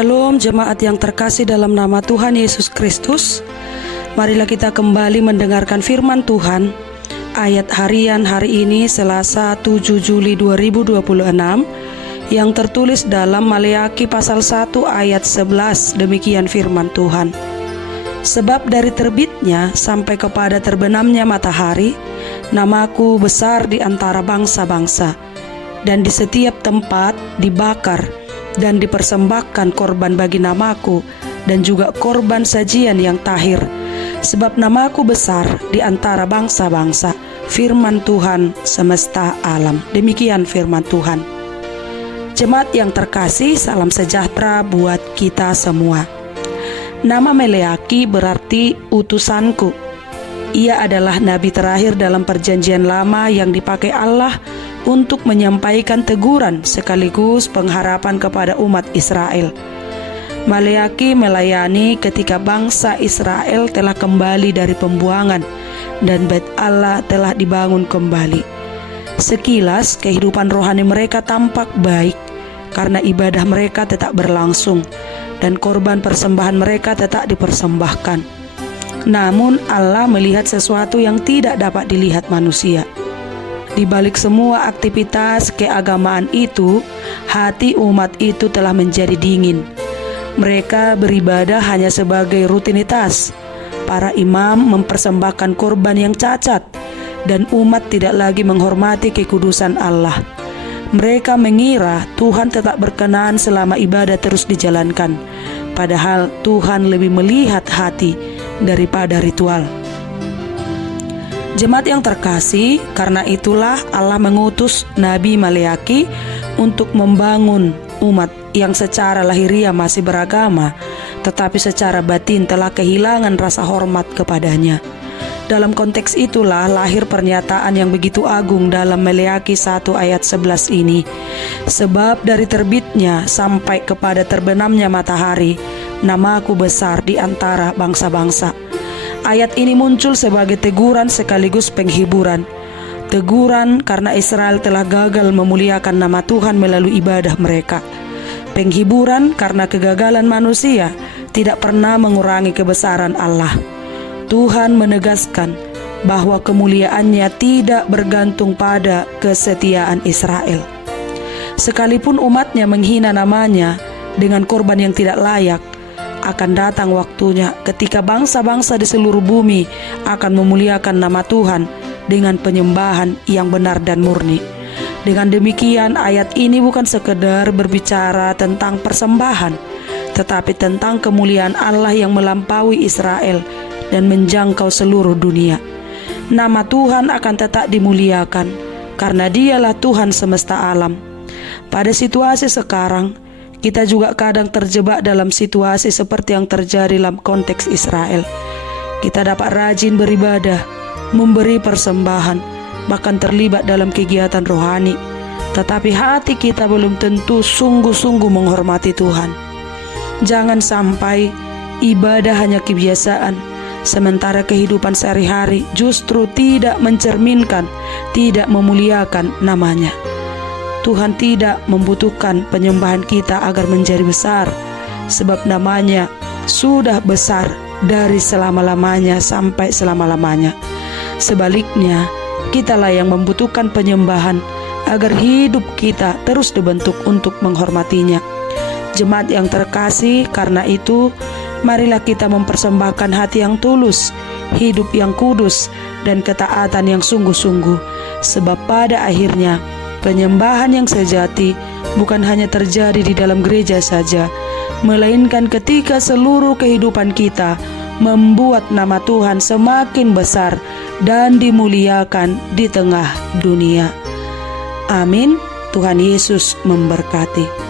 Shalom jemaat yang terkasih dalam nama Tuhan Yesus Kristus. Marilah kita kembali mendengarkan firman Tuhan. Ayat harian hari ini Selasa 7 Juli 2026 yang tertulis dalam Maleakhi pasal 1 ayat 11. Demikian firman Tuhan. Sebab dari terbitnya sampai kepada terbenamnya matahari, namaku besar di antara bangsa-bangsa, dan di setiap tempat dibakar dan dipersembahkan korban bagi namaku, dan juga korban sajian yang tahir, sebab namaku besar di antara bangsa-bangsa. Firman Tuhan semesta alam. Demikian firman Tuhan. Jemaat yang terkasih, salam sejahtera buat kita semua. Nama Maleakhi berarti utusanku. Ia adalah nabi terakhir dalam perjanjian lama yang dipakai Allah untuk menyampaikan teguran sekaligus pengharapan kepada umat Israel. Maleakhi melayani ketika bangsa Israel telah kembali dari pembuangan dan Bait Allah telah dibangun kembali. Sekilas kehidupan rohani mereka tampak baik karena ibadah mereka tetap berlangsung dan korban persembahan mereka tetap dipersembahkan. Namun Allah melihat sesuatu yang tidak dapat dilihat manusia. Di balik semua aktivitas keagamaan itu, hati umat itu telah menjadi dingin. Mereka beribadah hanya sebagai rutinitas. Para imam mempersembahkan korban yang cacat, dan umat tidak lagi menghormati kekudusan Allah. Mereka mengira Tuhan tetap berkenan selama ibadah terus dijalankan, padahal Tuhan lebih melihat hati daripada ritual. Jemaat yang terkasih, karena itulah Allah mengutus Nabi Maleakhi untuk membangun umat yang secara lahiriah masih beragama, tetapi secara batin telah kehilangan rasa hormat kepadanya. Dalam konteks itulah lahir pernyataan yang begitu agung dalam Maleakhi 1 ayat 11 ini. Sebab dari terbitnya sampai kepada terbenamnya matahari, namaku besar di antara bangsa-bangsa. Ayat ini muncul sebagai teguran sekaligus penghiburan. Teguran karena Israel telah gagal memuliakan nama Tuhan melalui ibadah mereka. Penghiburan karena kegagalan manusia tidak pernah mengurangi kebesaran Allah. Tuhan menegaskan bahwa kemuliaannya tidak bergantung pada kesetiaan Israel. Sekalipun umatnya menghina namanya dengan korban yang tidak layak, akan datang waktunya ketika bangsa-bangsa di seluruh bumi akan memuliakan nama Tuhan dengan penyembahan yang benar dan murni. Dengan demikian, ayat ini bukan sekedar berbicara tentang persembahan, tetapi tentang kemuliaan Allah yang melampaui Israel dan menjangkau seluruh dunia. Nama Tuhan akan tetap dimuliakan karena Dialah Tuhan semesta alam. Pada situasi sekarang, kita juga kadang terjebak dalam situasi seperti yang terjadi dalam konteks Israel. Kita dapat rajin beribadah, memberi persembahan, bahkan terlibat dalam kegiatan rohani, tetapi hati kita belum tentu sungguh-sungguh menghormati Tuhan. Jangan sampai ibadah hanya kebiasaan, sementara kehidupan sehari-hari justru tidak mencerminkan, tidak memuliakan namanya. Tuhan tidak membutuhkan penyembahan kita agar menjadi besar, sebab namanya sudah besar dari selama-lamanya sampai selama-lamanya. Sebaliknya, kitalah yang membutuhkan penyembahan agar hidup kita terus dibentuk untuk menghormatinya. Jemaat yang terkasih, karena itu marilah kita mempersembahkan hati yang tulus, hidup yang kudus, dan ketaatan yang sungguh-sungguh. Sebab pada akhirnya penyembahan yang sejati bukan hanya terjadi di dalam gereja saja, melainkan ketika seluruh kehidupan kita membuat nama Tuhan semakin besar dan dimuliakan di tengah dunia. Amin. Tuhan Yesus memberkati.